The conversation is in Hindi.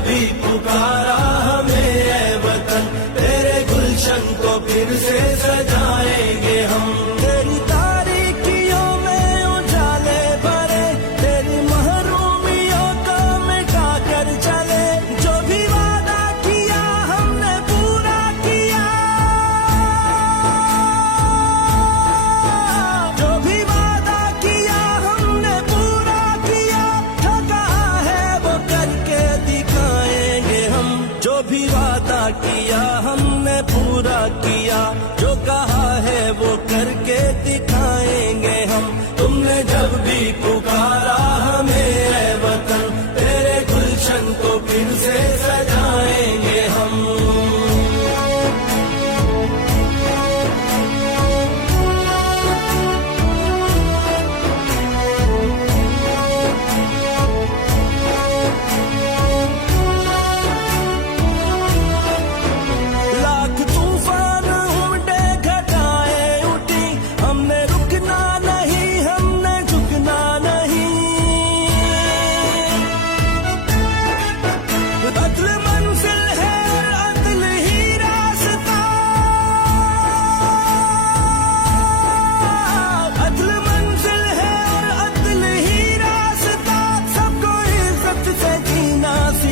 भी पुकारा हमें ऐ वतन, तेरे गुलशन को फिर से सजाएंगे हम। तेरी तारीकियों में उजाले भरे, तेरी महरूमियों को मिटा कर चले। जो भी वादा किया हमने पूरा किया, जो भी वादा किया हमने पूरा किया। जो कहा है वो करके दिखाएंगे हम, जो भी वादा किया हमने पूरा किया। जो कहा है वो करके दिखाएंगे हम। तुमने जब भी